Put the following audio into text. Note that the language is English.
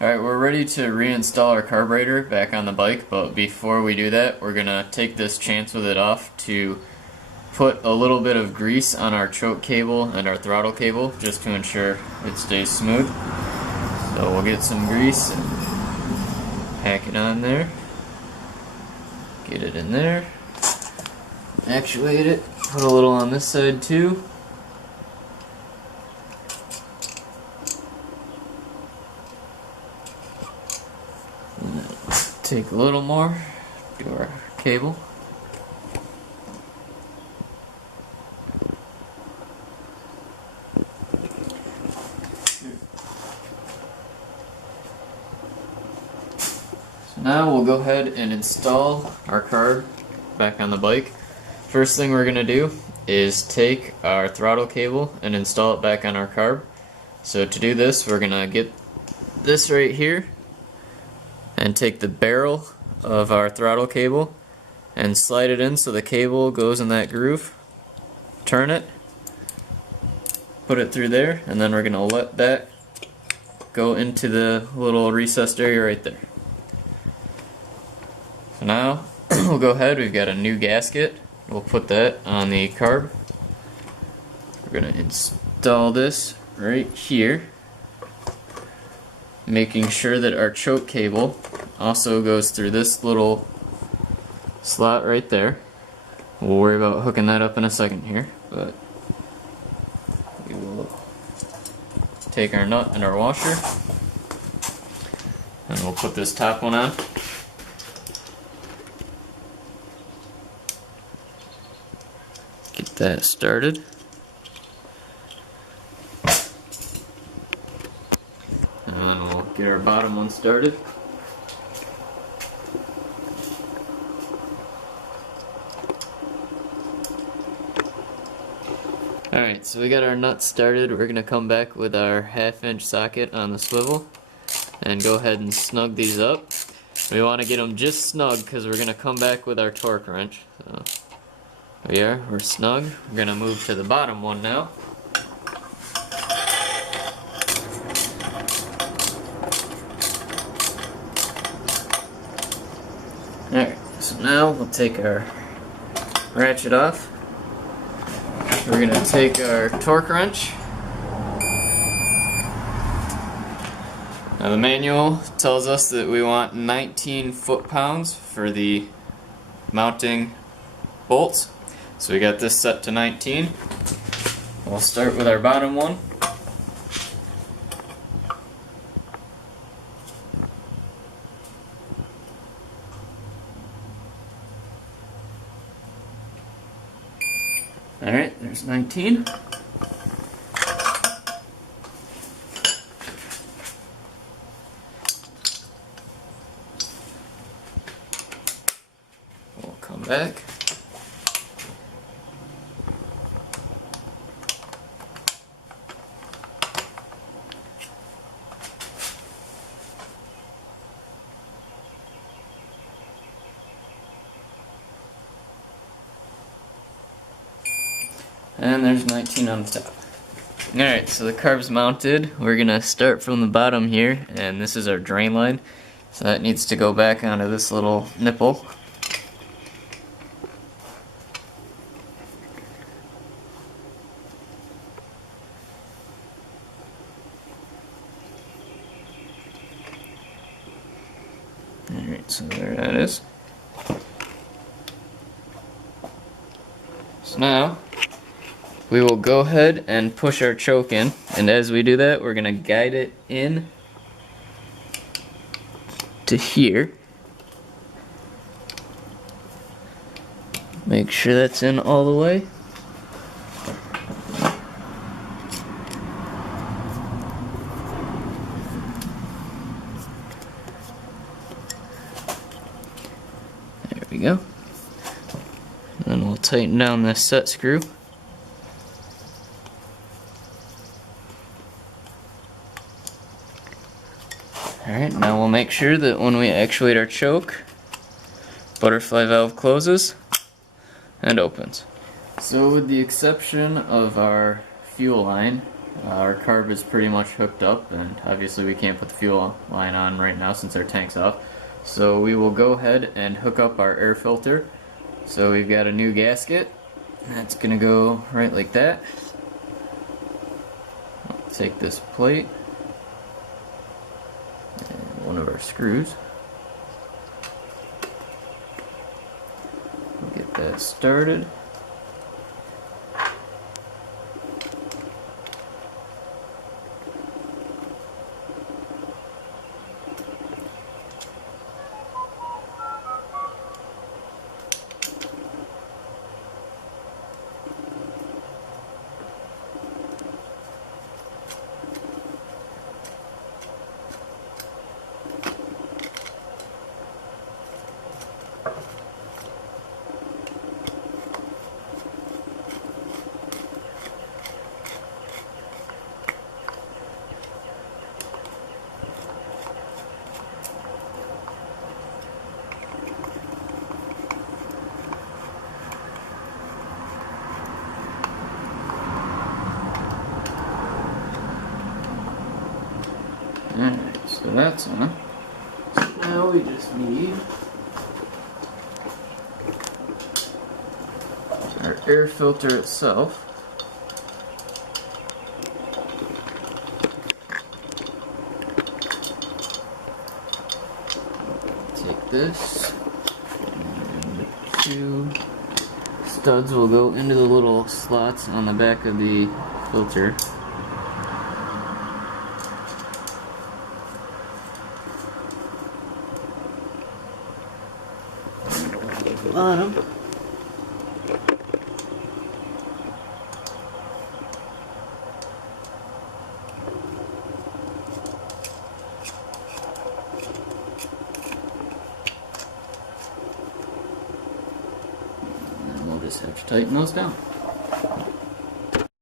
Alright, we're ready to reinstall our carburetor back on the bike, but before we do that, we're going to take this chance with it off to put a little bit of grease on our choke cable and our throttle cable just to ensure it stays smooth. So we'll get some grease and pack it on there. Get it in there. Actuate it. Put a little on this side too. Take a little more to our cable. So now we'll go ahead and install our carb back on the bike. First thing we're going to do is take our throttle cable and install it back on our carb. So to do this, we're going to get this right here and take the barrel of our throttle cable and slide it in so the cable goes in that groove. Turn it, put it through there, and then we're going to let that go into the little recessed area right there. So now we'll go ahead, we've got a new gasket, we'll put that on the carb. We're going to install this right here, making sure that our choke cable also goes through this little slot right there. We'll worry about hooking that up in a second here, but we will take our nut and our washer and we'll put this top one on. Get that started. And then we'll get our bottom one started. Alright, so we got our nuts started. We're going to come back with our 1/2-inch socket on the swivel and go ahead and snug these up. We want to get them just snug because we're going to come back with our torque wrench. So we're snug. We're going to move to the bottom one now. Alright, so now we'll take our ratchet off. We're going to take our torque wrench. Now the manual tells us that we want 19 foot-pounds for the mounting bolts. So we got this set to 19. We'll start with our bottom one. Alright, there's 19. We'll come back. And there's 19 on the top. Alright, so the carb's mounted. We're going to start from the bottom here, and this is our drain line. So that needs to go back onto this little nipple. Alright, so there that is. So now we will go ahead and push our choke in, and as we do that, we're going to guide it in to here. Make sure that's in all the way. There we go. And then we'll tighten down this set screw. Alright, now we'll make sure that when we actuate our choke, butterfly valve closes and opens. So with the exception of our fuel line, Our carb is pretty much hooked up, and obviously we can't put the fuel line on right now since our tank's off. So we will go ahead and hook up our air filter. So we've got a new gasket. That's gonna go right like that. Take this plate and one of our screws. Get that started. Alright, so that's on. So now we just need our air filter itself. Take this, and the two studs will go into the little slots on the back of the filter. Bottom. And we'll just have to tighten those down.